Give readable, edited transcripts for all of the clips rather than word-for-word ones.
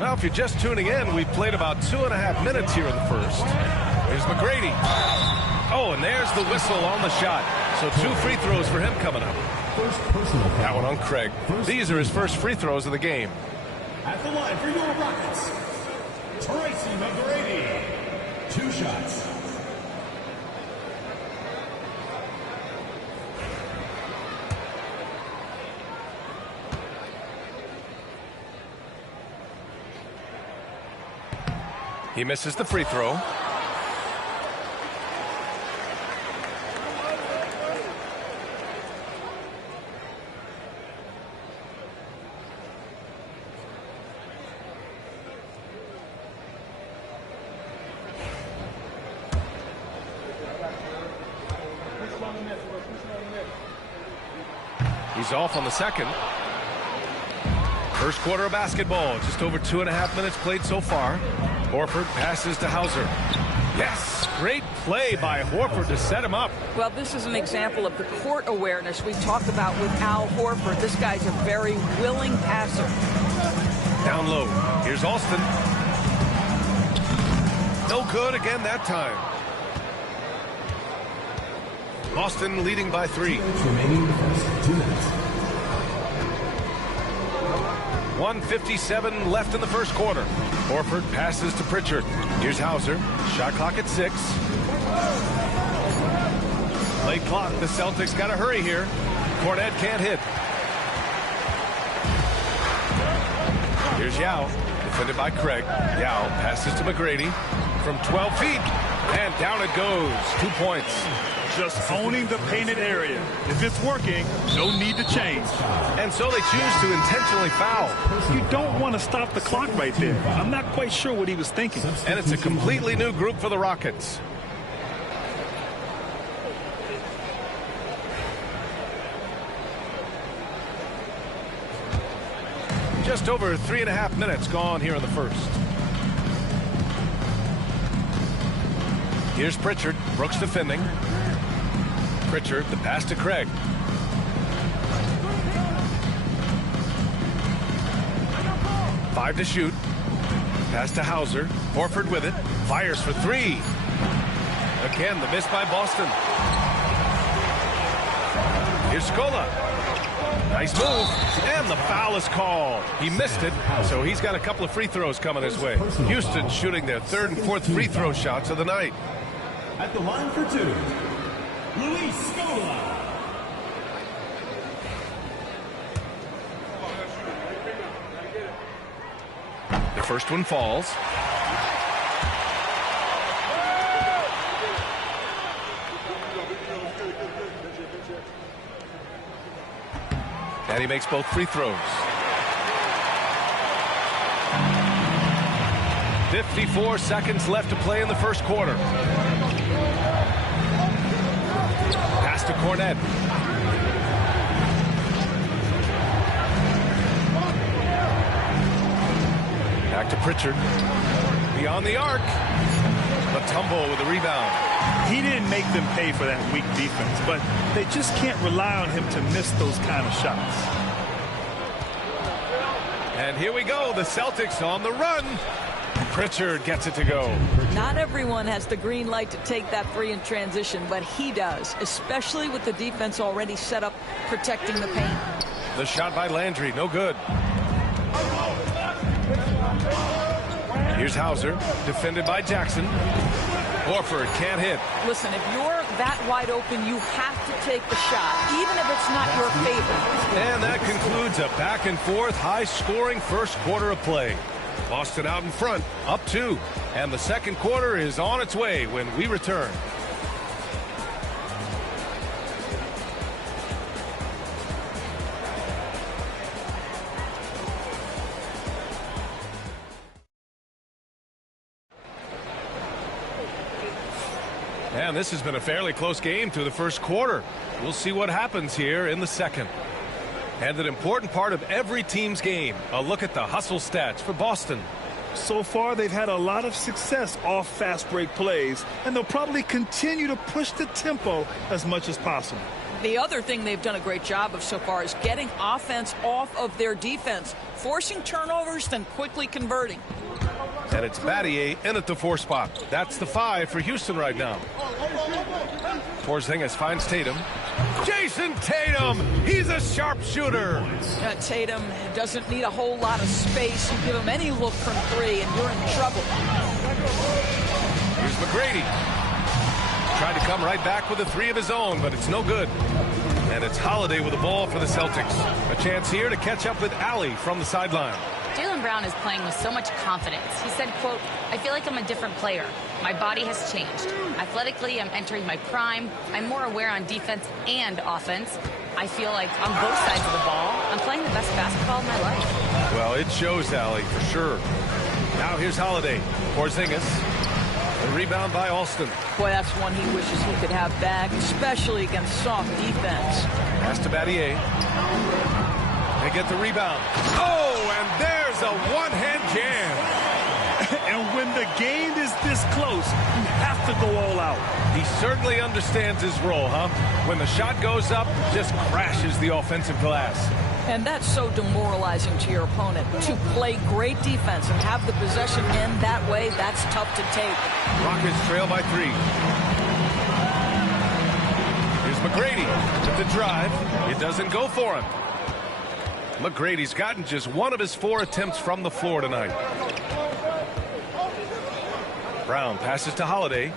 Well, if you're just tuning in, we've played about 2.5 minutes here in the first. Here's McGrady. Oh, and there's the whistle on the shot. So 2 free throws for him coming up. That one on Craig. These are his first free throws of the game. At the line for your Rockets, Tracy McGrady. 2 shots. He misses the free throw. He's off on the second. First quarter of basketball. Just over 2.5 minutes played so far. Horford passes to Hauser. Yes, great play by Horford to set him up. Well, this is an example of the court awareness we talked about with Al Horford. This guy's a very willing passer. Down low. Here's Alston. No good again that time. Boston leading by 3. 1:57 left in the first quarter. Horford passes to Pritchard. Here's Hauser. Shot clock at 6. Late clock. The Celtics got to hurry here. Cornet can't hit. Here's Yao. Defended by Craig. Yao passes to McGrady from 12 feet. And down it goes. 2 points. Just owning the painted area. If it's working, no need to change. And so they choose to intentionally foul. You don't want to stop the clock right there. I'm not quite sure what he was thinking. And it's a completely new group for the Rockets. Just over 3.5 minutes gone here in the first. Here's Pritchard. Brooks defending. Pritchard, the pass to Craig. Five to shoot. Pass to Hauser. Horford with it. Fires for 3. Again, the miss by Boston. Here's Scola. Nice move. And the foul is called. He missed it, so he's got a couple of free throws coming his way. Houston shooting their 3rd and 4th free throw shots of the night. At the line for 2, Luis Scola. The first one falls. And he makes both free throws. 54 seconds left to play in the first quarter. Pass to Cornet. Back to Pritchard. Beyond the arc. Mutombo with the rebound. He didn't make them pay for that weak defense, but they just can't rely on him to miss those kind of shots. And here we go. The Celtics on the run. Pritchard gets it to go. Not everyone has the green light to take that 3 in transition, but he does, especially with the defense already set up protecting the paint. The shot by Landry, no good. Here's Hauser, defended by Jackson. Horford can't hit. Listen, if you're that wide open, you have to take the shot, even if it's not your favorite. And that concludes a back-and-forth, high-scoring first quarter of play. Boston out in front, up 2. And the second quarter is on its way when we return. And this has been a fairly close game through the first quarter. We'll see what happens here in the second. And an important part of every team's game, a look at the hustle stats for Boston. So far, they've had a lot of success off fast break plays, and they'll probably continue to push the tempo as much as possible. The other thing they've done a great job of so far is getting offense off of their defense, forcing turnovers, then quickly converting. And it's Battier in at the 4 spot. That's the 5 for Houston right now. Porzingis finds Tatum. Jason Tatum! He's a sharpshooter! Tatum doesn't need a whole lot of space. You give him any look from 3 and you're in trouble. Here's McGrady. Tried to come right back with a 3 of his own, but it's no good. And it's Holiday with the ball for the Celtics. A chance here to catch up with Allie from the sideline. Jaylen Brown is playing with so much confidence. He said, quote, "I feel like I'm a different player. My body has changed. Athletically, I'm entering my prime. I'm more aware on defense and offense. I feel like on both sides of the ball, I'm playing the best basketball of my life." Well, it shows, Allie, for sure. Now here's Holiday. Porzingis. The rebound by Alston. Boy, that's one he wishes he could have back, especially against soft defense. Pass to Battier. They get the rebound. Oh, and there's a one-hand jam. And when the game is this close, you have to go all out. He certainly understands his role, huh? When the shot goes up, just crashes the offensive glass. And that's so demoralizing to your opponent. To play great defense and have the possession end that way, that's tough to take. Rockets trail by 3. Here's McGrady with the drive. It doesn't go for him. McGrady's gotten just 1 of his 4 attempts from the floor tonight. Brown passes to Holiday.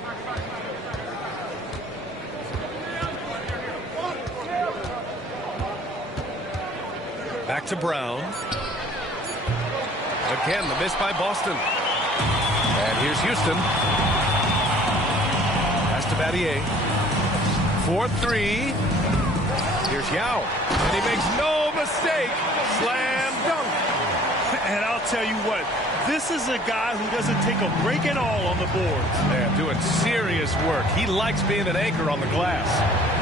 Back to Brown. Again, the miss by Boston. And here's Houston. Pass to Battier. 4-3. Here's Yao. And he makes no mistake. Slam dunk. And I'll tell you what, this is a guy who doesn't take a break at all on the boards. Man, doing serious work. He likes being an anchor on the glass.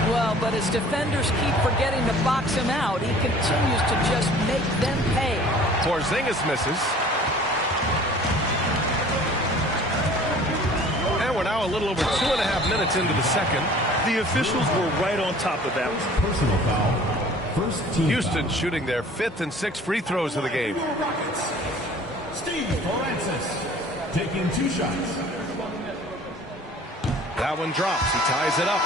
Well, but as defenders keep forgetting to box him out, he continues to just make them pay. Porzingis misses. And we're now a little over 2.5 minutes into the second. The officials were right on top of that. Personal foul. First team Houston foul. shooting their 5th and 6th free throws of the game. Rockets. Steve Francis taking 2 shots. That one drops. He ties it up.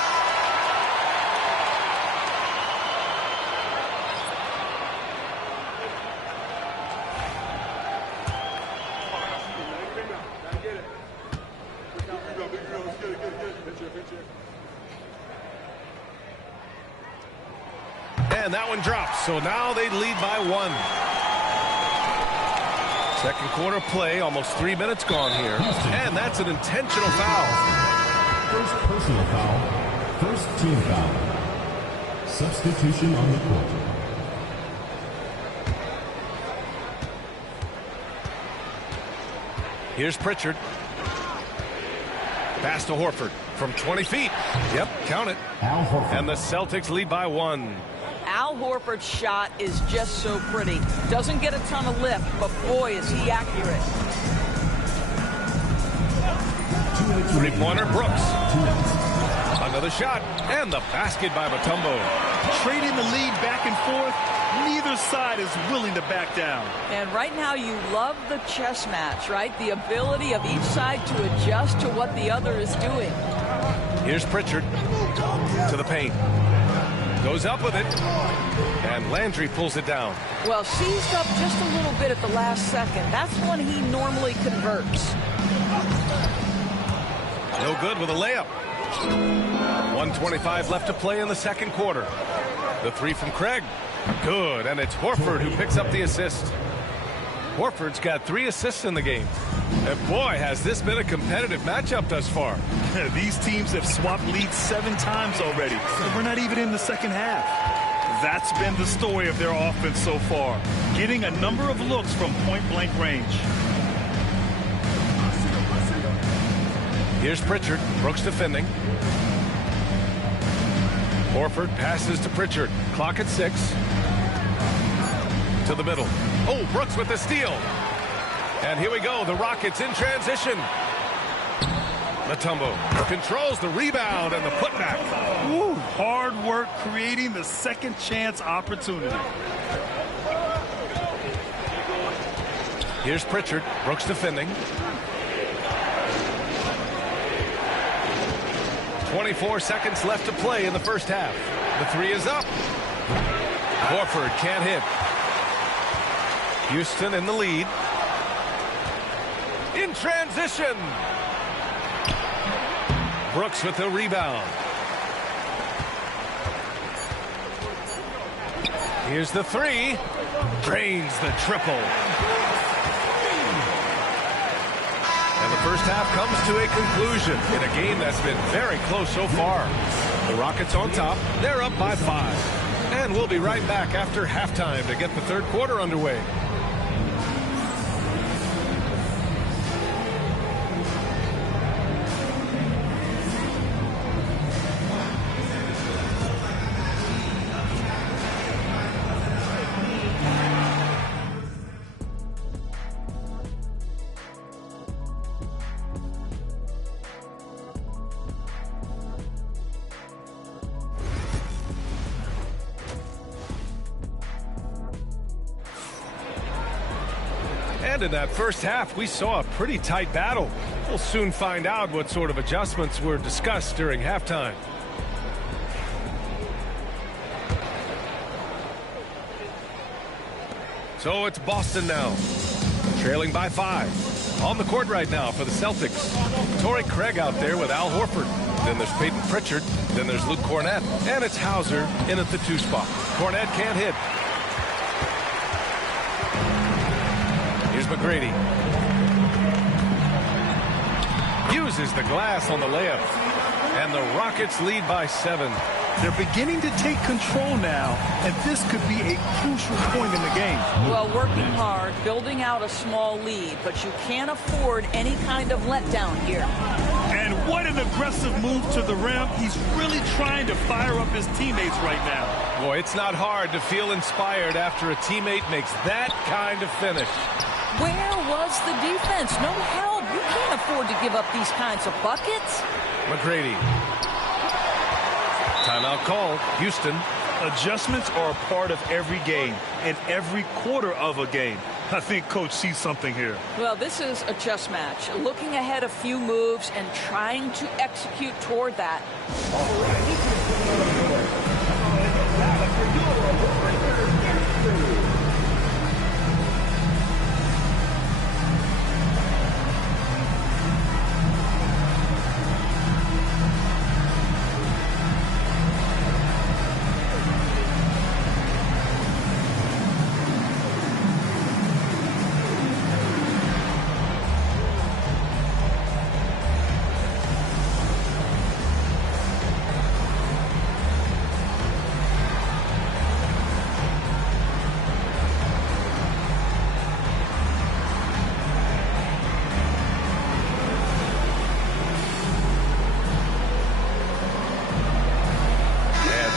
And that one drops. So now they lead by 1. Second quarter play, almost 3 minutes gone here. And that's an intentional foul. First personal foul. First team foul. Substitution on the court. Here's Pritchard. Pass to Horford from 20 feet. Yep, count it. Al Horford. And the Celtics lead by 1. Al Horford's shot is just so pretty. Doesn't get a ton of lift, but boy, is he accurate. Three-pointer, Brooks. Another shot, and the basket by Mutombo. Trading the lead back and forth, neither side is willing to back down. And right now you love the chess match, right? The ability of each side to adjust to what the other is doing. Here's Pritchard to the paint. Goes up with it, and Landry pulls it down. Well, seized up just a little bit at the last second. That's when he normally converts. No good with a layup. 1:25 left to play in the second quarter. The 3 from Craig. Good, and it's Horford who picks up the assist. Horford's got 3 assists in the game. And boy, has this been a competitive matchup thus far. These teams have swapped leads 7 times already, and we're not even in the second half. That's been the story of their offense so far, getting a number of looks from point-blank range. Here's Pritchard. Brooks defending. Horford passes to Pritchard. Clock at 6. To the middle. Oh, Brooks with the steal. And here we go. The Rockets in transition. Mutombo controls the rebound and the putback. Ooh, hard work creating the second chance opportunity. Here's Pritchard. Brooks defending. 24 seconds left to play in the first half. The three is up. Horford can't hit. Houston in the lead. In transition. Brooks with the rebound. Here's the three. Drains the triple. And the first half comes to a conclusion in a game that's been very close so far. The Rockets on top. They're up by 5. And we'll be right back after halftime to get the third quarter underway. And in that first half, we saw a pretty tight battle. We'll soon find out what sort of adjustments were discussed during halftime. So it's Boston now, trailing by 5. On the court right now for the Celtics. Torrey Craig out there with Al Horford. Then there's Peyton Pritchard. Then there's Luke Cornett. And it's Hauser in at the 2 spot. Cornett can't hit. Here's McGrady. Uses the glass on the layup. And the Rockets lead by 7. They're beginning to take control now, and this could be a crucial point in the game. Well, working hard, building out a small lead, but you can't afford any kind of letdown here. And what an aggressive move to the rim. He's really trying to fire up his teammates right now. Boy, it's not hard to feel inspired after a teammate makes that kind of finish. Where was the defense? No help. You can't afford to give up these kinds of buckets. McGrady. Timeout called. Houston. Adjustments are a part of every game and every quarter of a game. I think Coach sees something here. Well, this is a chess match. Looking ahead a few moves and trying to execute toward that.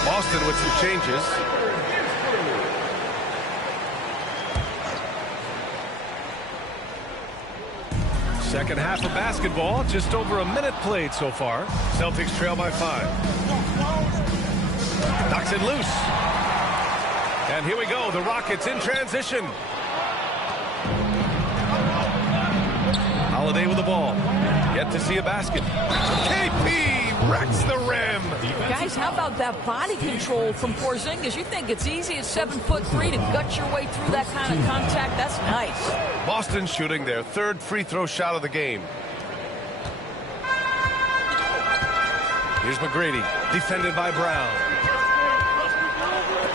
Boston with some changes. Second half of basketball, just over a minute played so far. Celtics trail by 5. Knocks it loose. And here we go, the Rockets in transition. Holiday with the ball. Yet to see a basket. KP wrecks the rim. Guys, how about that body control from Porzingis? You think it's easy at 7'3" to gut your way through that kind of contact? That's nice. Boston shooting their third free throw shot of the game. Here's McGrady, defended by Brown.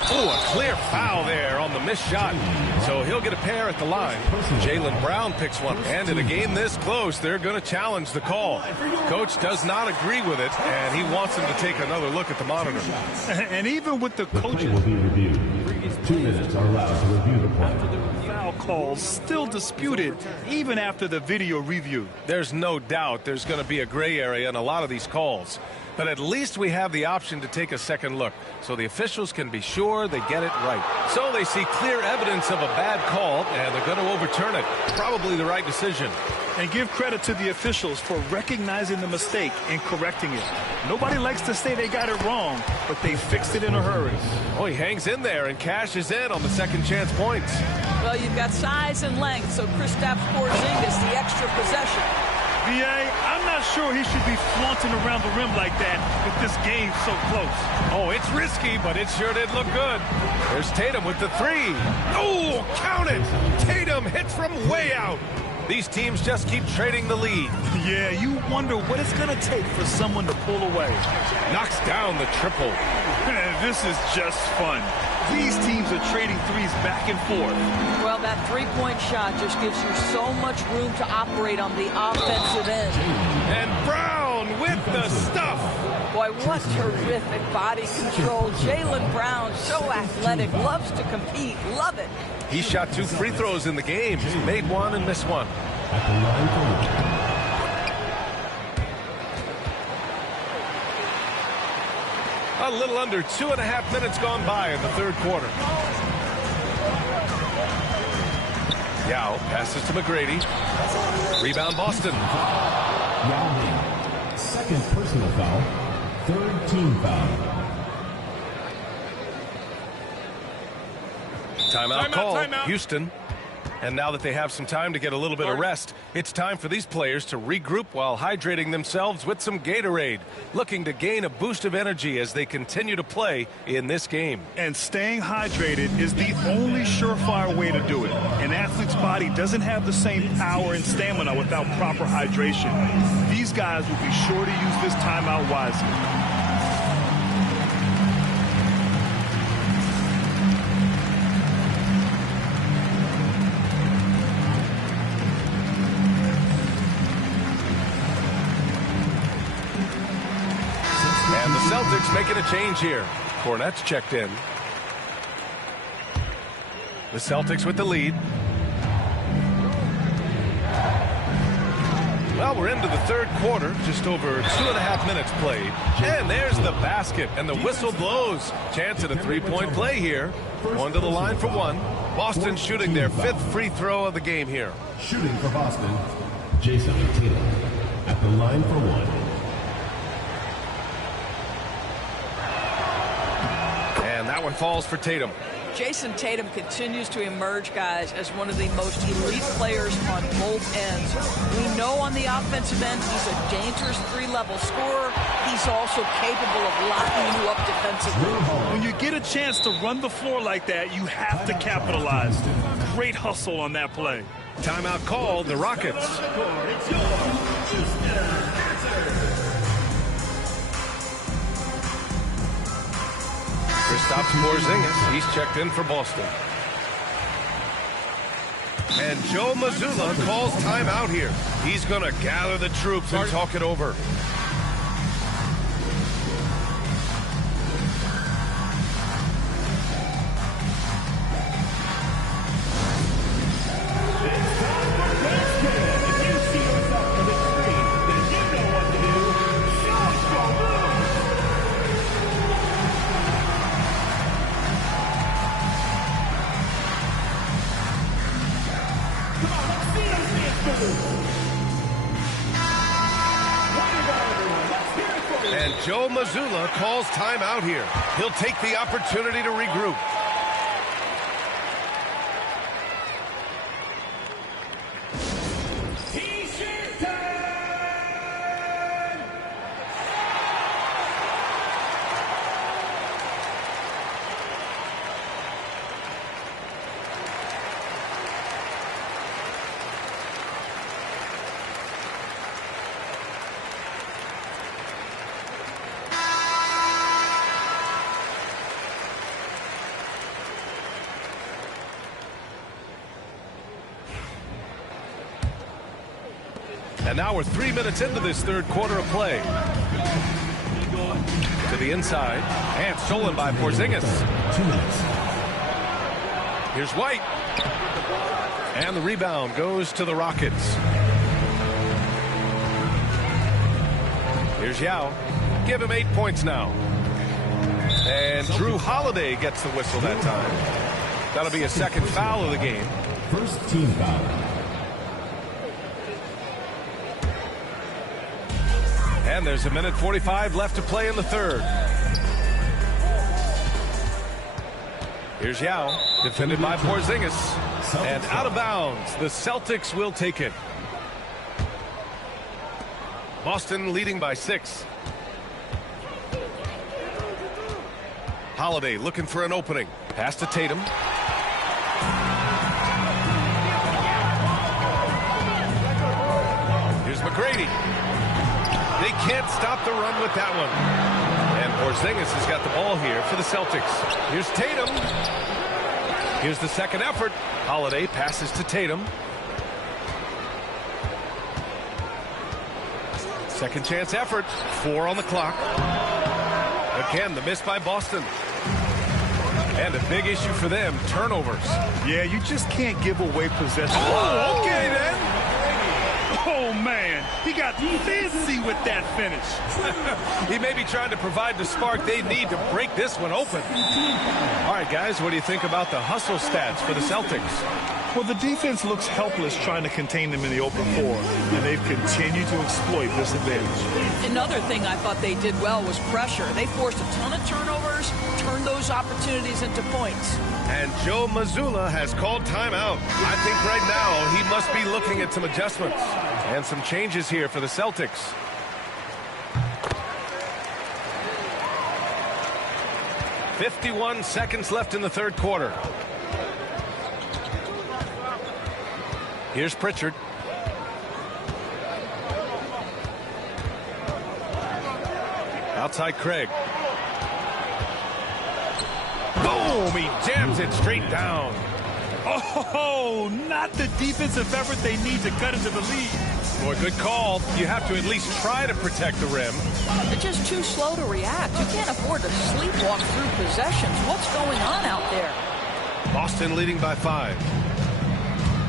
Oh, a clear foul there on the missed shot. So he'll get a pair at the line. Jaylen Brown picks one. And in a game this close, they're going to challenge the call. Coach does not agree with it, and he wants him to take another look at the monitor. And even with the coaches, will be reviewed. 2 minutes are allowed to review the play. foul calls still disputed even after the video review. There's no doubt there's going to be a gray area in a lot of these calls. But at least we have the option to take a second look, so the officials can be sure they get it right. So they see clear evidence of a bad call, and they're going to overturn it. Probably the right decision. And give credit to the officials for recognizing the mistake and correcting it. Nobody likes to say they got it wrong, but they fixed it in a hurry. Oh, he hangs in there and cashes in on the second chance points. Well, you've got size and length, so Kristaps Porzingis, the extra possession. B.A., I'm not sure he should be flaunting around the rim like that with this game so close. Oh, it's risky, but it sure did look good. There's Tatum with the three. Oh, count it! Tatum hits from way out. These teams just keep trading the lead. Yeah, you wonder what it's going to take for someone to pull away. Knocks down the triple. This is just fun. These teams are trading threes back and forth. Well, that three-point shot just gives you so much room to operate on the offensive end. And Brown with the stuff. Boy, what terrific body control. Jaylen Brown, so athletic, loves to compete. Love it. He shot 2 free throws in the game. He made one and missed one. A little under 2.5 minutes gone by in the third quarter. Yao passes to McGrady. Rebound Boston. Yao, second personal foul, third team foul. Timeout call, Houston. And now that they have some time to get a little bit of rest, it's time for these players to regroup while hydrating themselves with some Gatorade, looking to gain a boost of energy as they continue to play in this game. And staying hydrated is the only surefire way to do it. An athlete's body doesn't have the same power and stamina without proper hydration. These guys will be sure to use this timeout wisely. And the Celtics making a change here. Cornette's checked in. The Celtics with the lead. Well, we're into the third quarter, just over 2.5 minutes played. And there's the basket, and the whistle blows. Chance at a three-point play here. Going to the line for one. Boston shooting their 5th free throw of the game here. Shooting for Boston, Jason Tatum at the line for one. And that one falls for Tatum. Jason Tatum continues to emerge, guys, as one of the most elite players on both ends. We know on the offensive end he's a dangerous three-level scorer. He's also capable of locking you up defensively. When you get a chance to run the floor like that, you have to capitalize. Great hustle on that play. Timeout called, the Rockets. Kristaps Porzingis, he's checked in for Boston. And Joe Mazzulla calls timeout here. He's going to gather the troops and talk it over. And Joe Mazzulla calls timeout here. He'll take the opportunity to regroup. And now we're 3 minutes into this third quarter of play. To the inside. And stolen by Porzingis. 2 minutes. Here's White. And the rebound goes to the Rockets. Here's Yao. give him 8 points now. And Drew Holiday gets the whistle that time. That'll be a second foul of the game. First team foul. And there's a minute 45 left to play in the third. Here's Yao, defended by Porzingis. And out of bounds, the Celtics will take it. Boston leading by 6. Holiday looking for an opening. Pass to Tatum. Here's McGrady. They can't stop the run with that one. And Porzingis has got the ball here for the Celtics. Here's Tatum. Here's the second effort. Holiday passes to Tatum. Second chance effort. 4 on the clock. Again, the miss by Boston. And a big issue for them, turnovers. Yeah, you just can't give away possession. Oh, okay then. Oh, man. He got fancy with that finish. He may be trying to provide the spark they need to break this one open. All right, guys, what do you think about the hustle stats for the Celtics? Well, the defense looks helpless trying to contain them in the open floor, and they've continued to exploit this advantage. Another thing I thought they did well was pressure. They forced a ton of turnovers, turned those opportunities into points. And Joe Mazzulla has called timeout. I think right now he must be looking at some adjustments and some changes here for the Celtics. "51 seconds left in the third quarter. Here's Pritchard. Outside Craig. Boom! He jams it straight down. Oh, not the defensive effort they need to cut into the lead. Boy, good call. You have to at least try to protect the rim. They're just too slow to react. You can't afford to sleepwalk through possessions. What's going on out there? Boston leading by 5.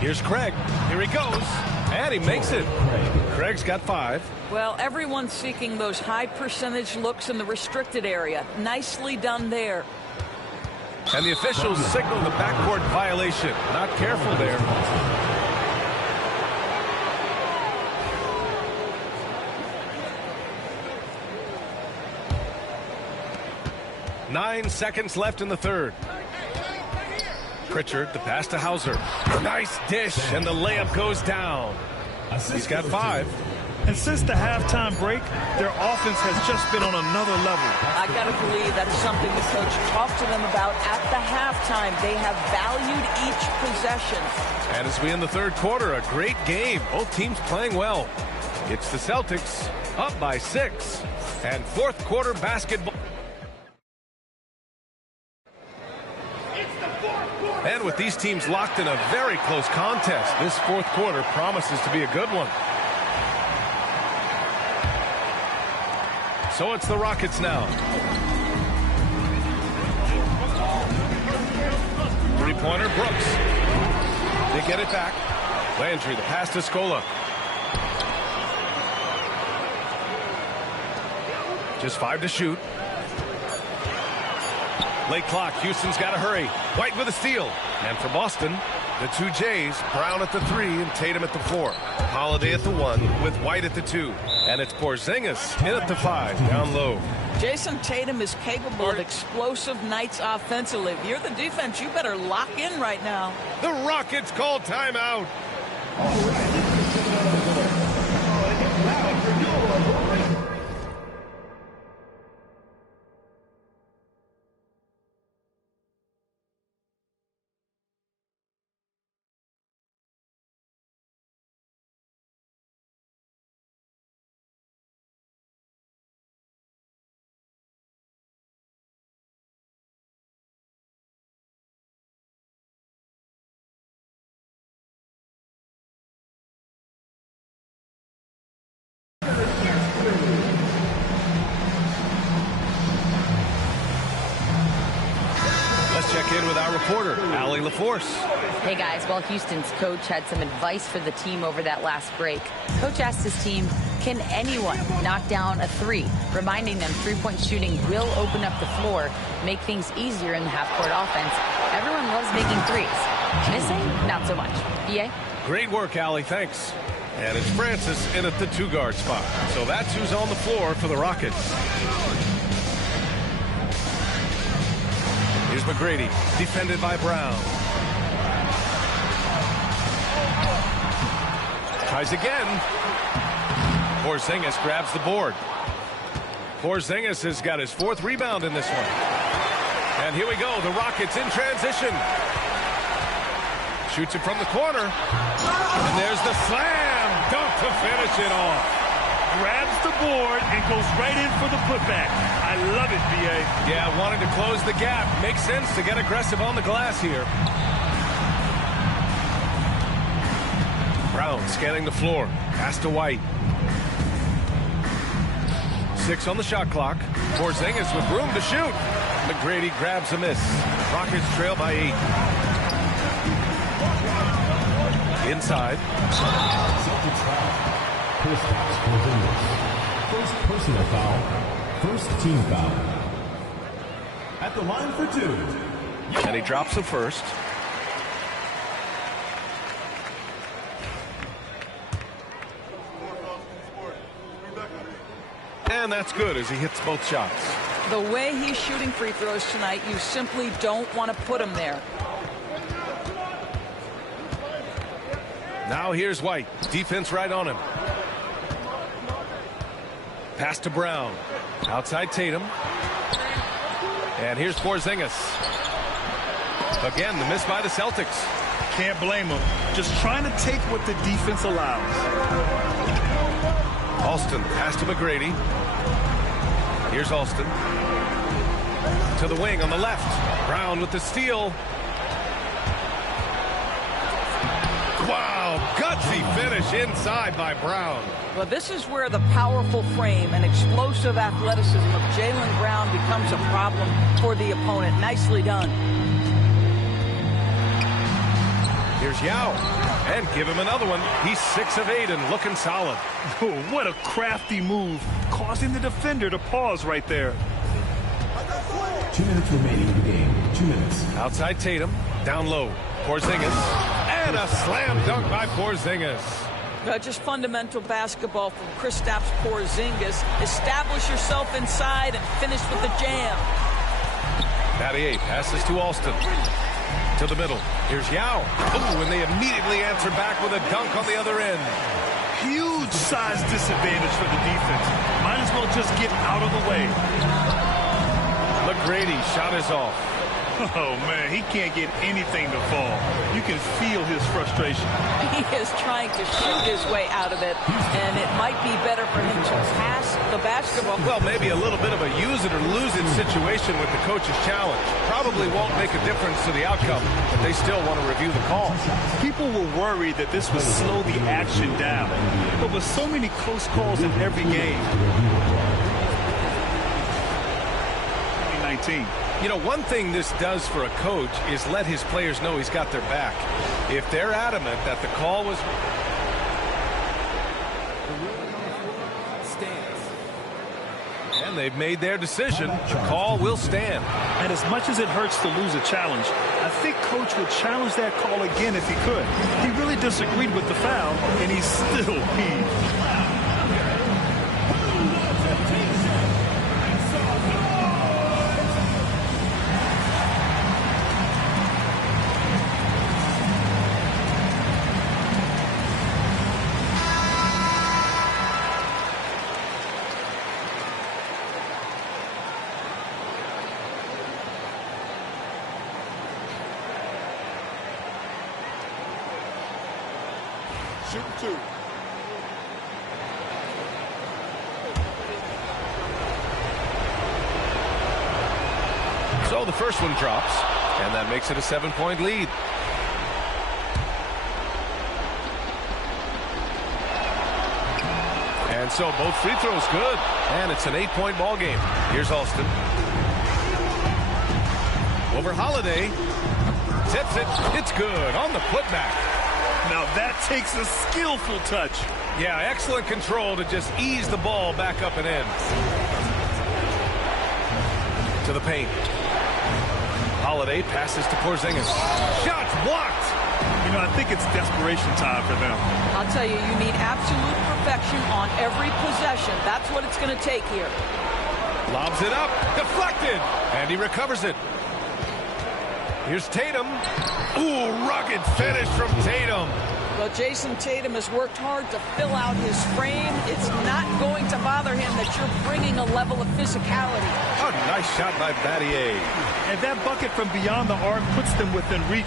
Here's Craig. Here he goes. And he makes it. Craig's got 5. Well, everyone's seeking those high percentage looks in the restricted area. Nicely done there. And the officials signal the backcourt violation. Not careful there. Nine seconds left in the third. Pritchard, the pass to Hauser. Nice dish, and the layup goes down. He's got 5. And since the halftime break, their offense has just been on another level. I got to believe that's something the coach talked to them about at the halftime. They have valued each possession. And as we end the third quarter, a great game. Both teams playing well. It's the Celtics up by 6. And fourth quarter basketball. And with these teams locked in a very close contest, this fourth quarter promises to be a good one. So it's the Rockets now. Three-pointer, Brooks. They get it back. Landry, the pass to Scola. Just 5 to shoot. Late clock. Houston's got to hurry. White with a steal. And for Boston, the 2 Jays, Brown at the 3 and Tatum at the 4. Holiday at the 1 with White at the 2. And it's Porzingis in at the 5, down low. Jason Tatum is capable of explosive nights offensively. If you're the defense, you better lock in right now. The Rockets call timeout. Let's check in with our reporter, Allie LaForce. Hey guys, well, Houston's coach had some advice for the team over that last break. Coach asked his team, Can anyone knock down a three? Reminding them three-point shooting will open up the floor, make things easier in the half-court offense. Everyone loves making threes. Missing? Not so much. EA? Great work, Allie. Thanks. And it's Francis in at the 2-guard spot. So that's who's on the floor for the Rockets. Here's McGrady, defended by Brown. Tries again. Porzingis grabs the board. Porzingis has got his 4th rebound in this one. And here we go, the Rockets in transition. Shoots it from the corner. And there's the slam dunk to finish it off. Grabs the board and goes right in for the putback. I love it, B.A. Yeah, wanting to close the gap. Makes sense to get aggressive on the glass here. Brown scanning the floor. Pass to White. 6 on the shot clock. Porzingis with room to shoot. McGrady grabs a miss. Rockets trail by 8. Inside. Celtics foul. Kristaps Porzingis. First personal foul. First team foul. At the line for 2. And he drops the first. And that's good as he hits both shots. The way he's shooting free throws tonight, you simply don't want to put him there. Now here's White. Defense right on him. Pass to Brown. Outside Tatum. And here's Porzingis. Again, the miss by the Celtics. Can't blame him. Just trying to take what the defense allows. Alston, pass to McGrady. Here's Alston. To the wing on the left. Brown with the steal. Wow, gutsy finish inside by Brown. Well, this is where the powerful frame and explosive athleticism of Jaylen Brown becomes a problem for the opponent. Nicely done. Here's Yao. And give him another one. He's 6 of 8 and looking solid. Oh, what a crafty move, causing the defender to pause right there. 2 minutes remaining in the game. 2 minutes. Outside Tatum. Down low. Porzingis. And a slam dunk by Porzingis. Just fundamental basketball from Kristaps Porzingis. Establish yourself inside and finish with the jam. Battier passes to Alston. To the middle. Here's Yao. Oh, and they immediately answer back with a dunk on the other end. Huge size disadvantage for the defense. Might as well just get out of the way. McGrady shot is off. Oh, man, he can't get anything to fall. You can feel his frustration. He is trying to shoot his way out of it, and it might be better for him to pass the basketball. Well, maybe a little bit of a use it or lose it situation with the coach's challenge. Probably won't make a difference to the outcome, but they still want to review the call. People were worried that this would slow the action down, but with so many close calls in every game. 2019. You know, one thing this does for a coach is let his players know he's got their back. If they're adamant that the call was... And they've made their decision. The call will stand. And as much as it hurts to lose a challenge, I think Coach would challenge that call again if he could. He really disagreed with the foul, and he's still peeved. Shoot 2. So the first one drops, and that makes it a 7-point lead. And so both free throws good, and it's an 8-point ball game. Here's Alston. Over Holiday. Tips it. It's good on the putback. Now that takes a skillful touch. Yeah, excellent control to just ease the ball back up and in. To the paint. Holiday passes to Porzingis. Shots blocked. You know, I think it's desperation time for them. I'll tell you, you need absolute perfection on every possession. That's what it's going to take here. Lobs it up. Deflected. And he recovers it. Here's Tatum. Ooh, rugged finish from Tatum. Well, Jason Tatum has worked hard to fill out his frame. It's not going to bother him that you're bringing a level of physicality. Oh, nice shot by Battier. And that bucket from beyond the arc puts them within reach.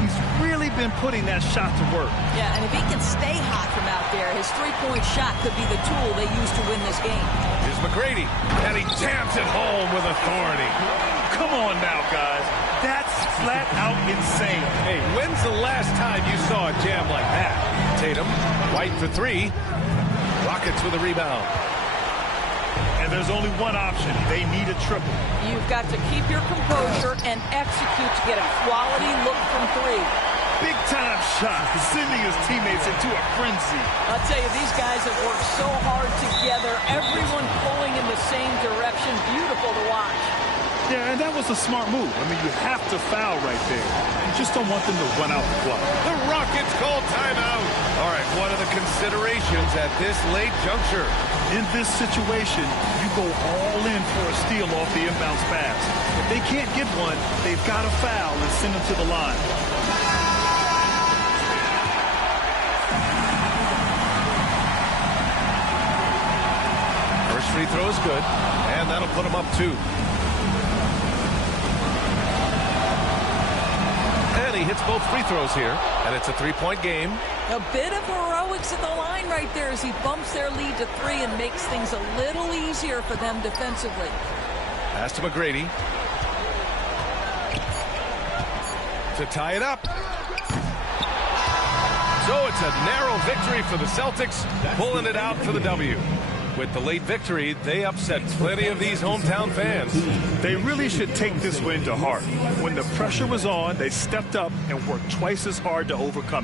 He's really been putting that shot to work. Yeah, and if he can stay hot from out there, his three-point shot could be the tool they use to win this game. Here's McGrady, and he jams it home with authority. Come on now, guys. That's flat out insane. Hey, when's the last time you saw a jam like that? Tatum, White for three. Rockets with a rebound. And there's only one option. They need a triple. You've got to keep your composure and execute to get a quality look from three. Big-time shot, sending his teammates into a frenzy. I'll tell you, these guys have worked so hard together. Everyone pulling in the same direction. Beautiful to watch. Yeah, and that was a smart move. I mean, you have to foul right there. You just don't want them to run out the clock. The Rockets call timeout. All right, what are the considerations at this late juncture? In this situation, you go all in for a steal off the inbounds pass. If they can't get one, they've got to foul and send them to the line. First free throw is good, and that'll put him up 2. And he hits both free throws here, and it's a 3-point game. A bit of heroics at the line right there as he bumps their lead to 3 and makes things a little easier for them defensively. Pass to McGrady. To tie it up. So it's a narrow victory for the Celtics, pulling it out for the W. With the late victory, they upset plenty of these hometown fans. They really should take this win to heart. When the pressure was on, they stepped up and worked twice as hard to overcome it.